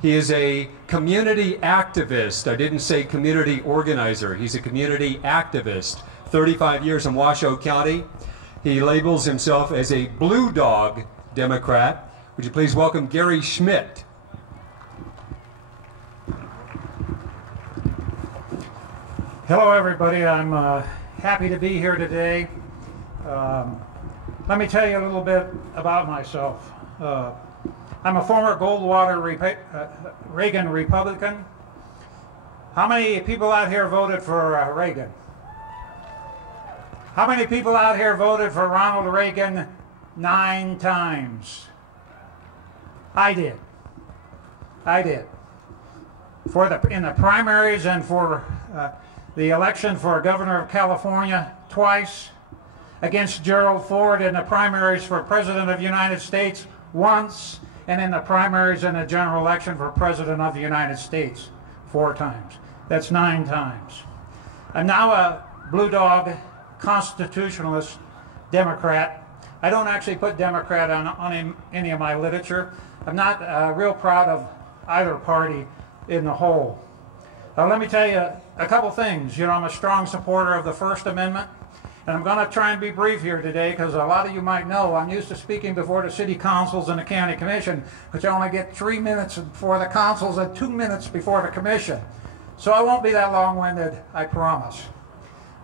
He is a community activist. I didn't say community organizer. He's a community activist. 35 years in Washoe County. He labels himself as a Blue Dog Democrat. Would you please welcome Gary Schmidt? Hello everybody, I'm happy to be here today. Let me tell you a little bit about myself. I'm a former Goldwater Reagan Republican. How many people out here voted for Reagan? How many people out here voted for Ronald Reagan 9 times? I did. In the primaries and for the election for governor of California twice, against Gerald Ford in the primaries for president of the United States once, and in the primaries in the general election for president of the United States 4 times. That's 9 times. I'm now a Blue Dog constitutionalist Democrat. I don't actually put Democrat on any of my literature. I'm not real proud of either party in the whole. Let me tell you a couple things. You know, I'm a strong supporter of the First Amendment, and I'm going to try and be brief here today because a lot of you might know I'm used to speaking before the city councils and the county commission, but you only get 3 minutes before the councils and 2 minutes before the commission. So I won't be that long-winded, I promise.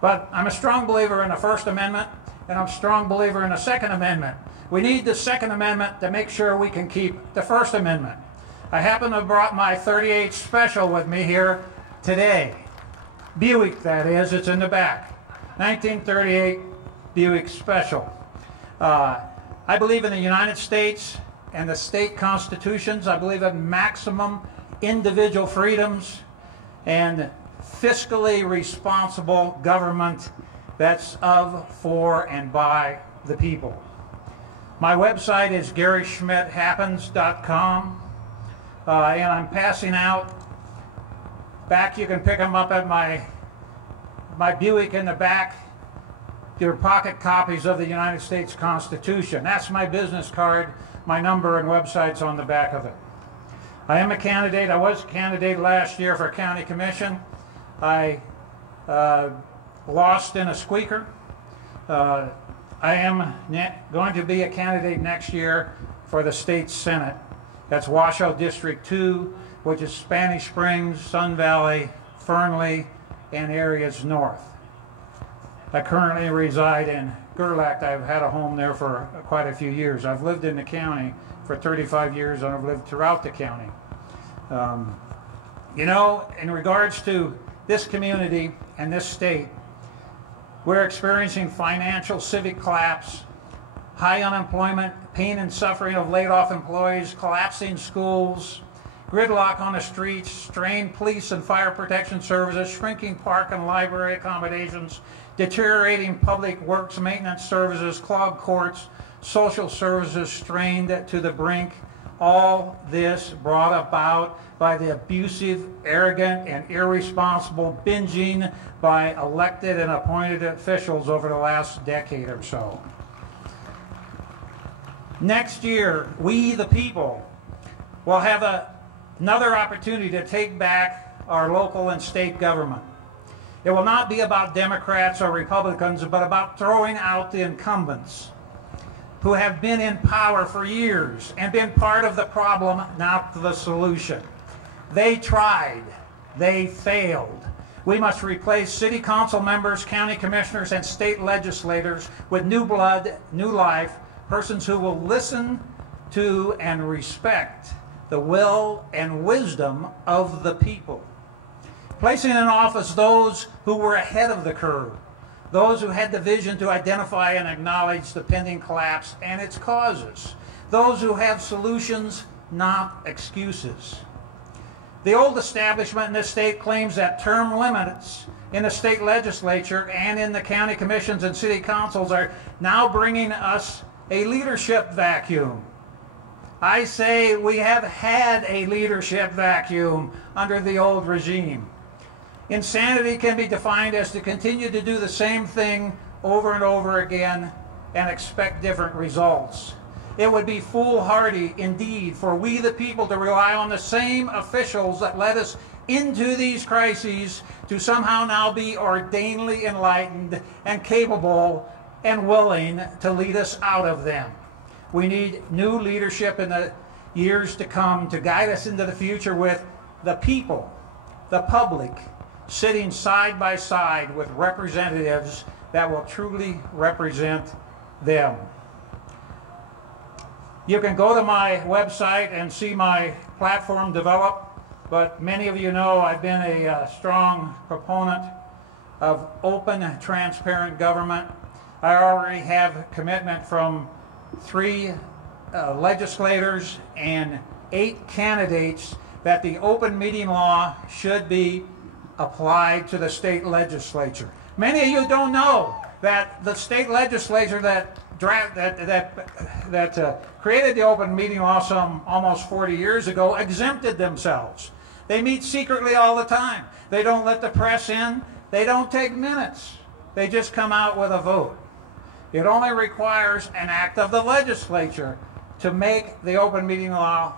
But I'm a strong believer in the First Amendment, and I'm a strong believer in the Second Amendment. We need the Second Amendment to make sure we can keep the First Amendment. I happen to have brought my 38 Special with me here today. Buick, that is. It's in the back. 1938 Buick Special. I believe in the United States and the state constitutions. I believe in maximum individual freedoms and fiscally responsible government that's of, for, and by the people. My website is GarySchmidtHappens.com, and I'm passing out back. You can pick them up at my Buick in the back. They're pocket copies of the United States Constitution. That's my business card. My number and website's on the back of it. I am a candidate. I was a candidate last year for county commission. I lost in a squeaker. I am going to be a candidate next year for the state senate. That's Washoe District 2, which is Spanish Springs, Sun Valley, Fernley, and areas north. I currently reside in Gerlach. I've had a home there for quite a few years. I've lived in the county for 35 years, and I've lived throughout the county. You know, in regards to this community and this state, we're experiencing financial civic collapse, high unemployment, pain and suffering of laid-off employees, collapsing schools, gridlock on the streets, strained police and fire protection services, shrinking park and library accommodations, deteriorating public works maintenance services, clogged courts, social services strained to the brink. All this brought about by the abusive, arrogant, and irresponsible binging by elected and appointed officials over the last decade or so. Next year, we the people will have another opportunity to take back our local and state government. It will not be about Democrats or Republicans, but about throwing out the incumbents who have been in power for years and been part of the problem, not the solution. They tried. They failed. We must replace city council members, county commissioners, and state legislators with new blood, new life, persons who will listen to and respect the will and wisdom of the people. Placing in office those who were ahead of the curve, those who had the vision to identify and acknowledge the pending collapse and its causes, those who have solutions, not excuses. The old establishment in this state claims that term limits in the state legislature and in the county commissions and city councils are now bringing us a leadership vacuum. I say we have had a leadership vacuum under the old regime. Insanity can be defined as to continue to do the same thing over and over again and expect different results. It would be foolhardy indeed for we the people to rely on the same officials that led us into these crises to somehow now be ordainedly enlightened and capable and willing to lead us out of them. We need new leadership in the years to come to guide us into the future with the people, the public, sitting side by side with representatives that will truly represent them. You can go to my website and see my platform develop, but many of you know I've been a strong proponent of open, transparent government. I already have commitment from 3 legislators and 8 candidates that the open meeting law should be applied to the state legislature. Many of you don't know that the state legislature that created the open meeting law some almost 40 years ago exempted themselves. They meet secretly all the time. They don't let the press in. They don't take minutes. They just come out with a vote. It only requires an act of the legislature to make the open meeting law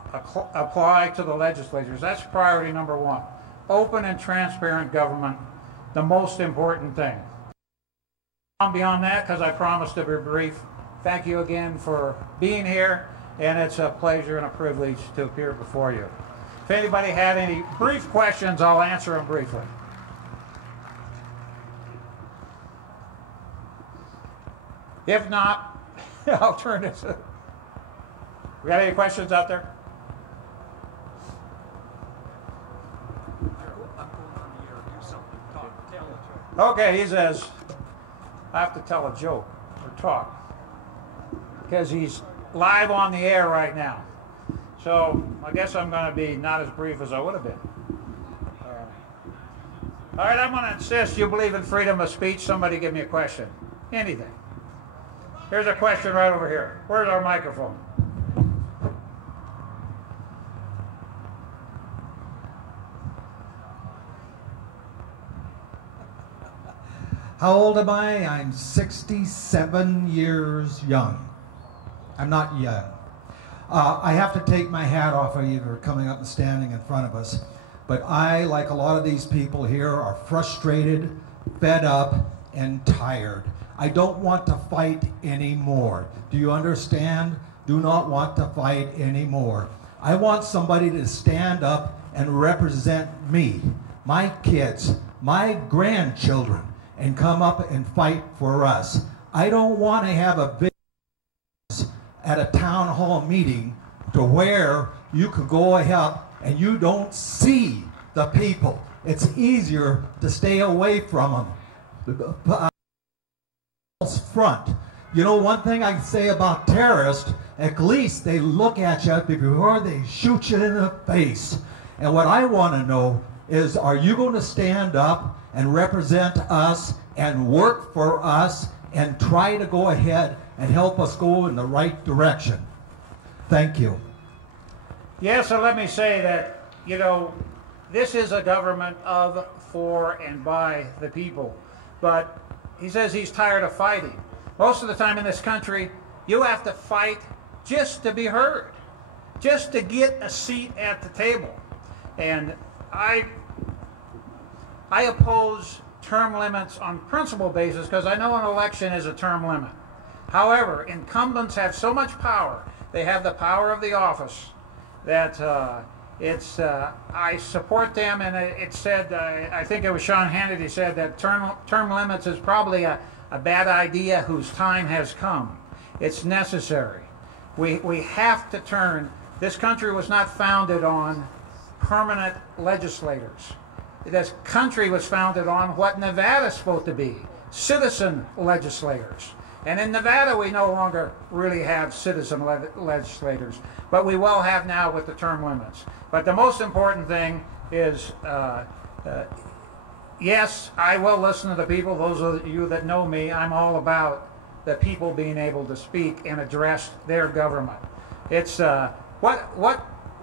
apply to the legislatures. That's priority number 1. Open and transparent government, the most important thing. Beyond that, because I promised to be brief, thank you again for being here, and it's a pleasure and a privilege to appear before you. If anybody had any brief questions, I'll answer them briefly. If not, I'll turn it to... We got any questions out there? Okay, he says, I have to tell a joke or talk because he's live on the air right now. So I guess I'm going to be not as brief as I would have been. All right, I'm going to insist you believe in freedom of speech. Somebody give me a question. Anything. Here's a question right over here. Where's our microphone? How old am I? I'm 67 years young. I'm not young. I have to take my hat off of you for coming up and standing in front of us. But I, like a lot of these people here, are frustrated, fed up, and tired. I don't want to fight anymore. Do you understand? Do not want to fight anymore. I want somebody to stand up and represent me, my kids, my grandchildren, and come up and fight for us. I don't want to have a big at a town hall meeting to where you could go ahead and you don't see the people. It's easier to stay away from them. Front. You know, one thing I can say about terrorists, at least they look at you before they shoot you in the face. And what I want to know is, are you going to stand up and represent us and work for us and try to go ahead and help us go in the right direction? Thank you. Yes, so let me say that, you know, this is a government of, for, and by the people. But he says he's tired of fighting. Most of the time in this country, you have to fight just to be heard, just to get a seat at the table. And I oppose term limits on principle basis because I know an election is a term limit. However, incumbents have so much power, they have the power of the office, that I support them, and it said, I think it was Sean Hannity said that term limits is probably a bad idea whose time has come. It's necessary. We have to turn, this country was not founded on permanent legislators. This country was founded on what Nevada's supposed to be, citizen legislators. And in Nevada, we no longer really have citizen legislators, but we will have now with the term limits. But the most important thing is, yes, I will listen to the people. Those of you that know me, I'm all about the people being able to speak and address their government. It's,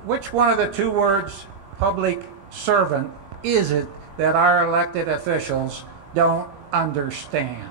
which one of the 2 words, public servant, is it that our elected officials don't understand?